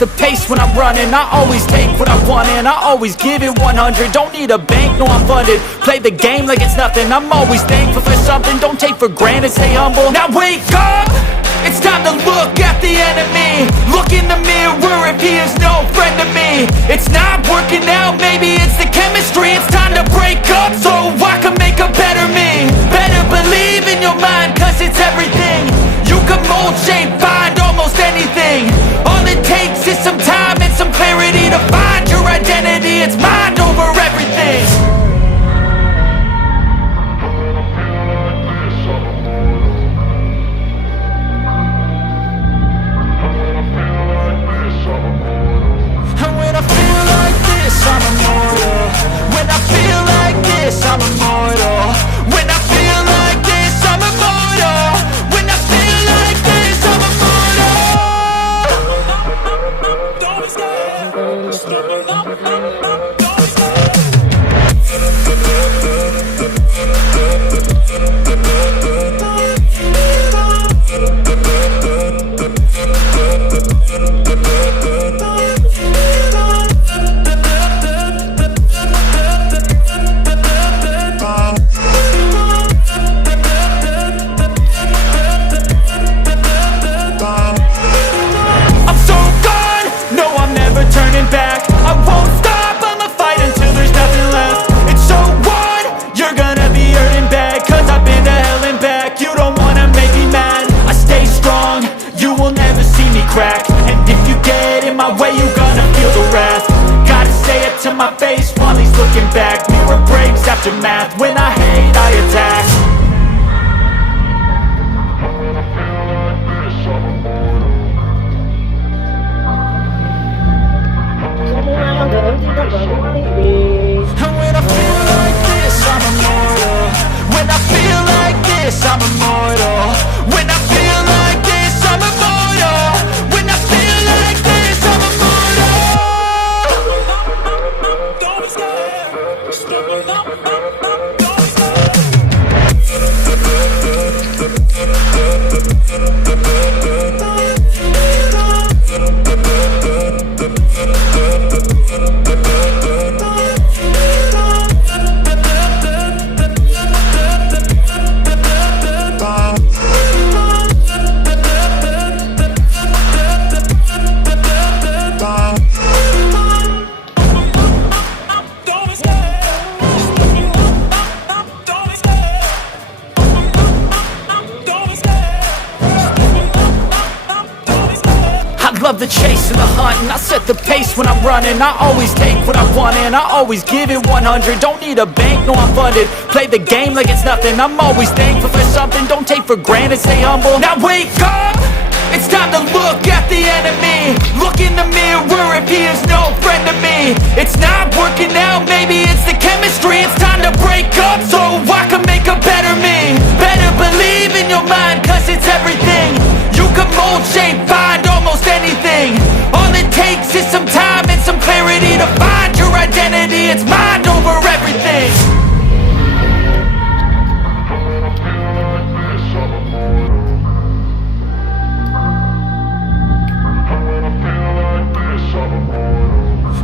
the pace when I'm running. I always take what I want and I always give it 100. Don't need a bank, no I'm funded. Play the game like it's nothing. I'm always thankful for something. Don't take for granted, stay humble. Now wake up, it's time to look at the enemy. Look in the mirror if he is no friend to me. It's not working out, maybe it's the chemistry. It's time to break up so I can make a better me. Better believe in your mind, cause it's everything. You can mold, shape, find almost anything. All it takes is some time and some clarity to find your identity. It's mind over everything. And when I feel like this, I'm immortal. When I feel like this, I'm immortal. When I feel like this, I'm immortal. When I feel like this, I'm immortal. Don't be scared. Just give me up. Don't be scared. Turning back, I won't stop, I'ma fight until there's nothing left. It's so what? You're gonna be hurting bad, cause I've been to hell and back. You don't wanna make me mad, I stay strong, you will never see me crack. And if you get in my way, you're gonna feel the wrath. Gotta say it to my face while he's looking back. Mirror breaks after math, when I hate I attack. And when I feel like this, I'm immortal. When I feel like this, I'm immortal. When I feel like this, I'm immortal. When I feel like this, I'm immortal. Don't be scared. Just give me up. Don't be scared. Love the chase and the hunt, and I set the pace when I'm running. I always take what I want and I always give it 100. Don't need a bank, no I'm funded. Play the game like it's nothing. I'm always thankful for something. Don't take for granted, stay humble. Now wake up, it's time to look at the enemy. Look in the mirror if he is no friend to me. It's not working out, maybe it's the chemistry. It's time to break up so I can make a better me. Better believe in your mind, cause it's everything. You can mold, shape, find almost anything. All it takes is some time and some clarity to find your identity. It's mind over everything.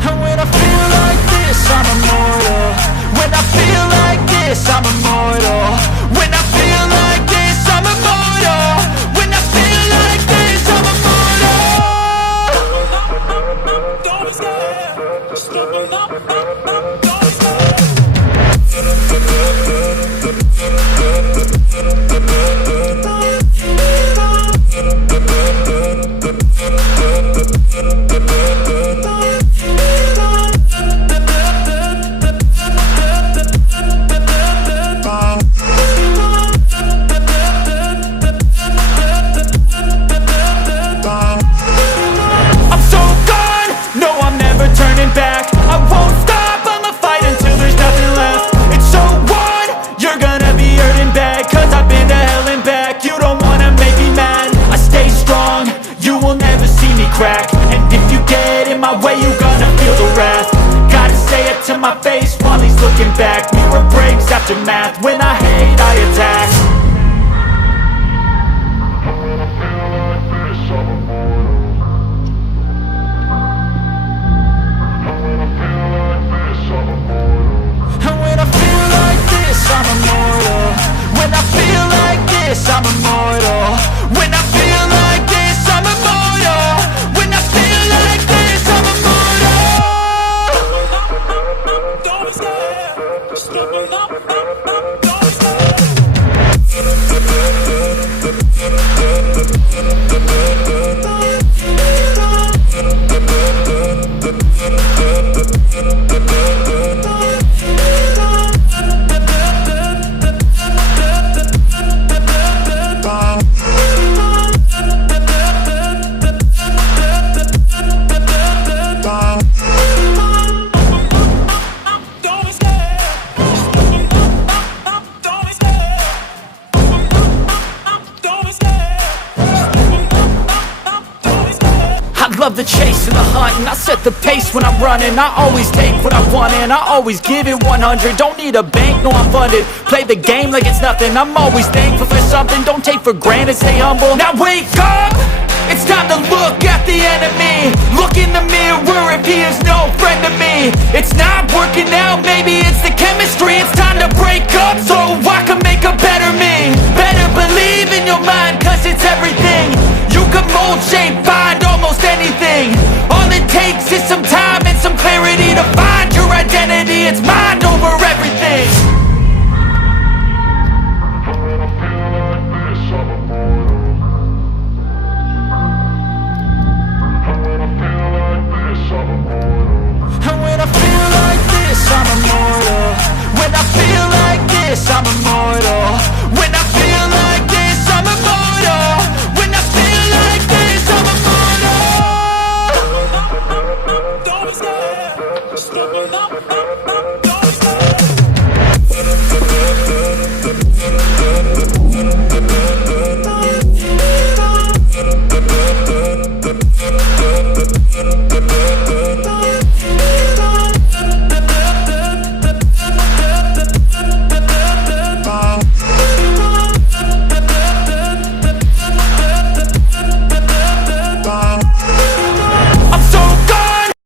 And when I feel like this, I'm immortal. When I feel like this, I'm immortal. When I feel like this, I'm immortal. When I feel like this, I'm immortal. Don't be scared. Just give me up. Don't be scared. Turning back, I won't stop, I'ma fight until there's nothing left. It's so what? You're gonna be hurting bad, cause I've been to hell and back. You don't wanna make me mad, I stay strong, you will never see me crack. And if you get in my way, you're gonna feel the wrath. Gotta say it to my face while he's looking back. Mirror breaks after math, when I hate I attack. the pace when I'm running. I always take what I want and I always give it 100. Don't need a bank, no I'm funded. Play the game like it's nothing. I'm always thankful for something. Don't take for granted, stay humble. Now wake up! It's time to look at the enemy. Look in the mirror if he is no friend to me. It's not working out, maybe it's the chemistry. It's time to break up so I can make a better me. Better believe in your mind, cause it's everything. You can mold, shape, find almost anything. All it takes is some time and some clarity to find your identity. It's mind over everything. And when I feel like this, I'm immortal. When I feel like this, I'm immortal.